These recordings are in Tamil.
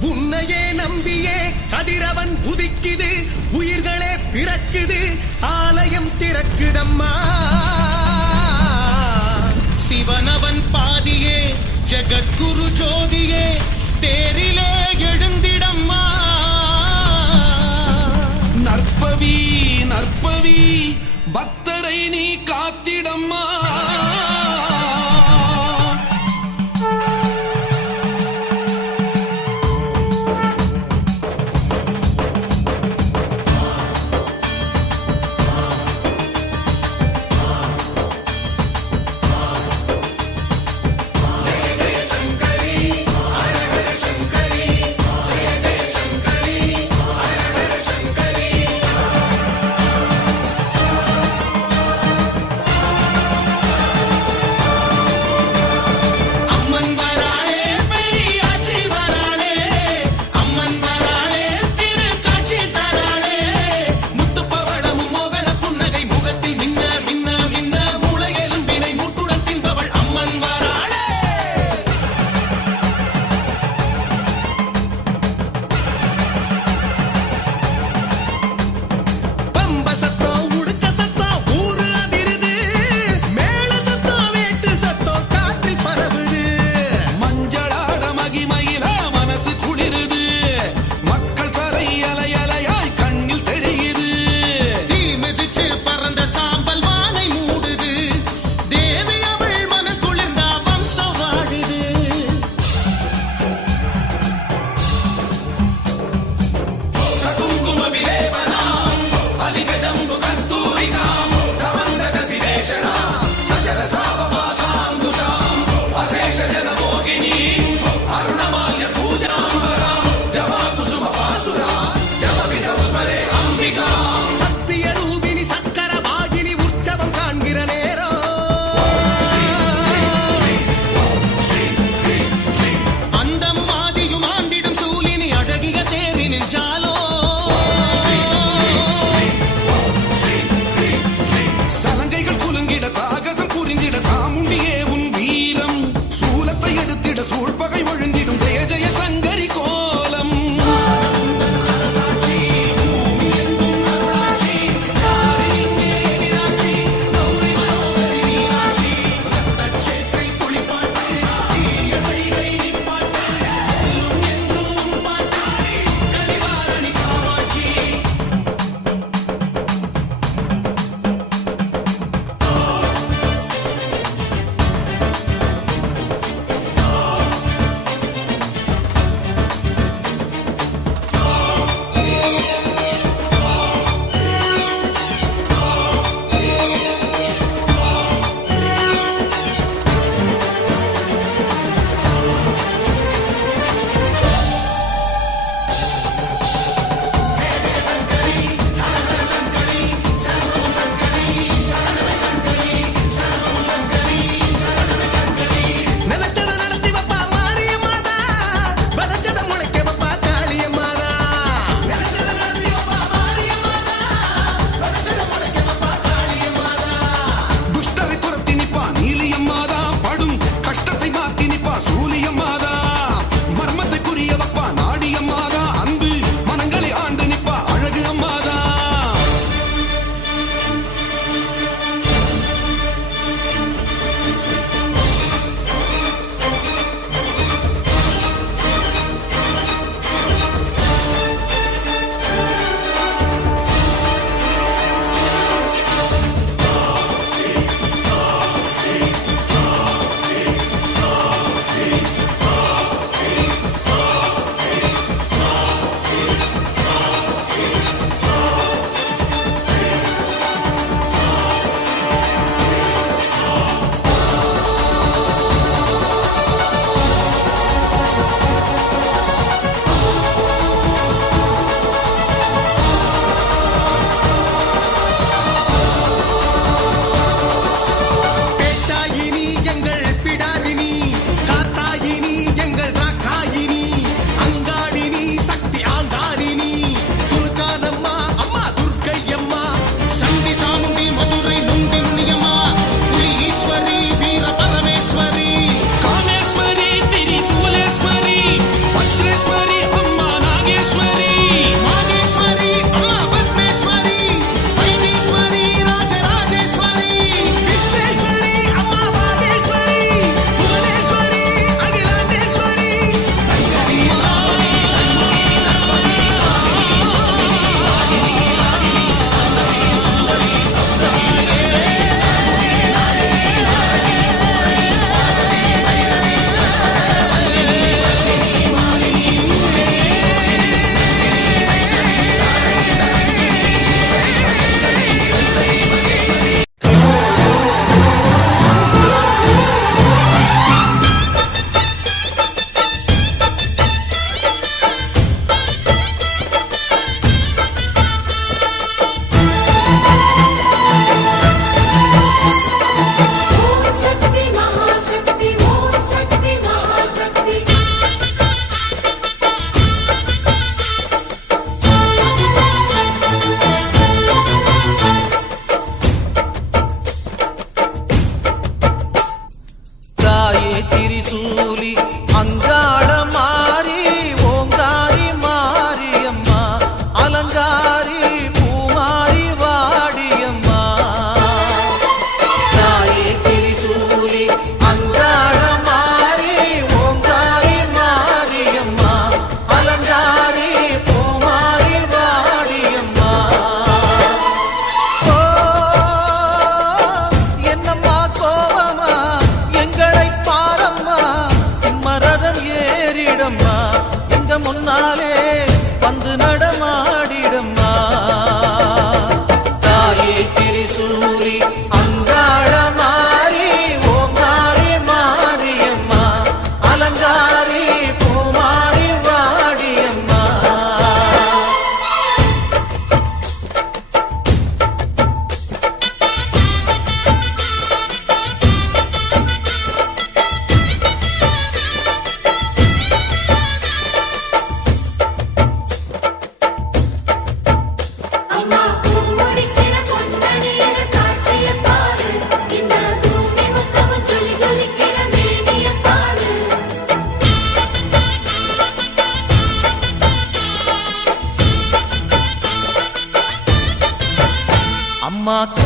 உன்னையே நம்பியே கதிரவன் உதிக்குது உயிர்களே பிறக்குது ஆலயம் திறக்குதம்மா. புரிந்திட சாகசம் புரிந்திட சா ತಿರಿಸೂರು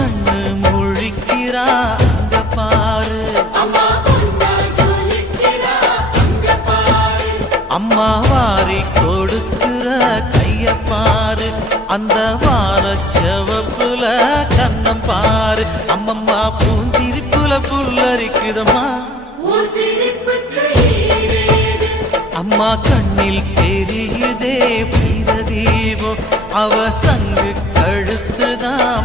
கண்ணு முழிக்கிறா அங்க பாரு. அம்மா வாரி கொடுக்கிற கைய பாரு. அந்த வாரச்சவப்புல கண்ணம் பாரு. அம்மம்மா பூந்திரிப்புல புல்லரிக்குதம்மா. அம்மா கண்ணில் தெரியுதே வீர தீபம் அவ சங்கு கழுத்துதான்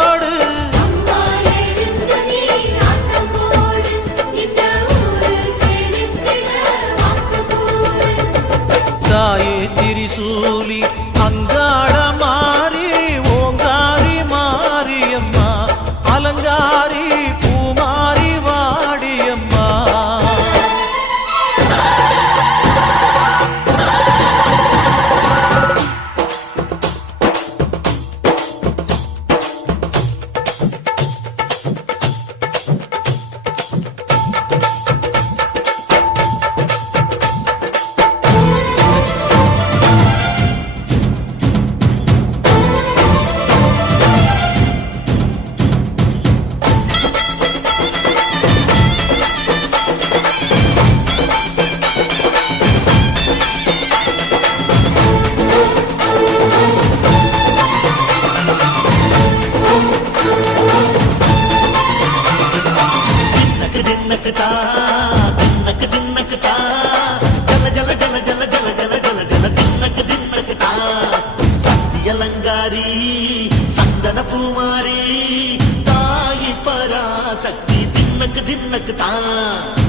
எனக்கு தான்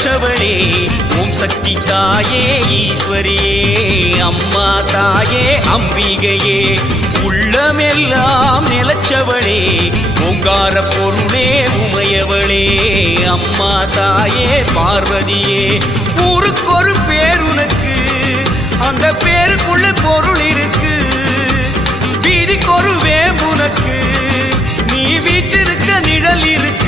உலகமெல்லாம் ஓம் சக்தி தாயே ஈஸ்வரியே அம்மா தாயே அம்பிகையே உள்ளமெல்லாம் நிலச்சவளே ஓங்கார பொருளே உமையவளே அம்மா தாயே பார்வதியே ஊருக்கொரு பேர் உனக்கு அந்த பேருக்குள்ள பொருள் இருக்கு வீதிக்கொரு வேம்புனக்கு நீ வீட்டிருக்க நிழல் இருக்கு.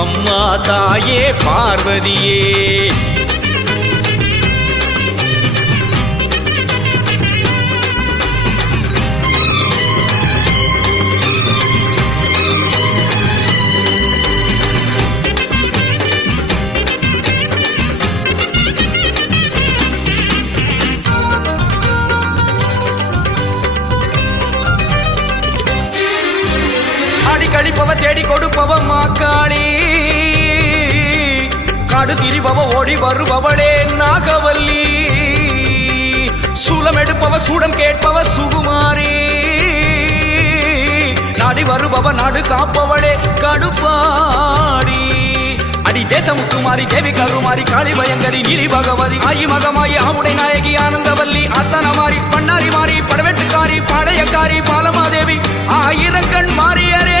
அம்மா தாயே பார்வதியே. சூடம் கேட்பவ சுகுமாரி. நாடி வருபவ நாடு காப்பவளே கடுப்பாடி. அடி தேசமுத்துமாரி தேவி கருமாரி காளி பயங்கரி நீலி பகவதி ஆயி மகமாயி ஆவுடை நாயகி ஆனந்தவல்லி ஆஸ்தானமாரி பண்ணாரி மாறி படவெட்டுக்காரி பாளையக்காரி பாலமாதேவி ஆயிரங்கண் மாறியரே.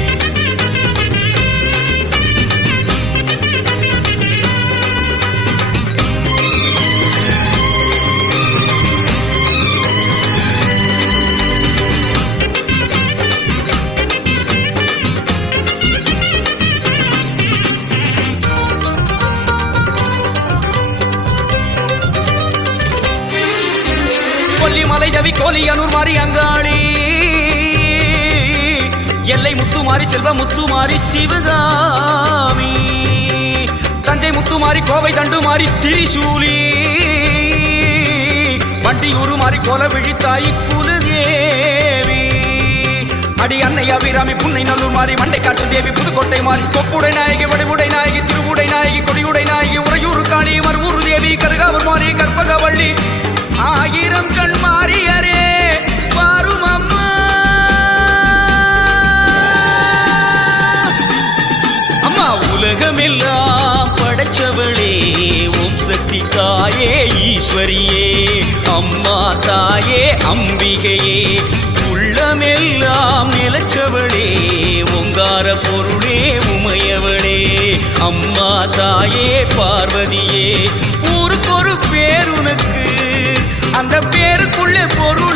செல்வ முத்துமாரி சிவகாமி. தஞ்சை முத்துமாரி கோவை தண்டுமாரி திரிசூலி. வண்டியூரு மாறி கோல விழித்தாய் குலதேவி. அடி அன்னை அபிராமி புன்னை நல்லூர் மாறி மண்டை காற்று தேவி புதுக்கோட்டை மாறி கொப்புடை நாயகி வடிவுடை நாயகி திருவுடை நாயகி கொடியுடை நாயகி உறையூர் காணி மறுவூர் தேவி கருகாவூர் மாறி கற்பகவள்ளி. ஆயிரம் கண் மாறியரே பாரும் அம்மா அம்மா உலகமெல்லாம் படைச்சவளே ஓம் சக்தி தாயே ஈஸ்வரியே அம்மா தாயே அம்பிகையே. உள்ளமெல்லாம் நிலச்சவளே ஓங்கார பொருளே உமையவளே. அம்மா தாயே பார்வதியே ஊருக்கொரு பேர் உனக்கு அந்த பேருக்குள்ளே பொருள்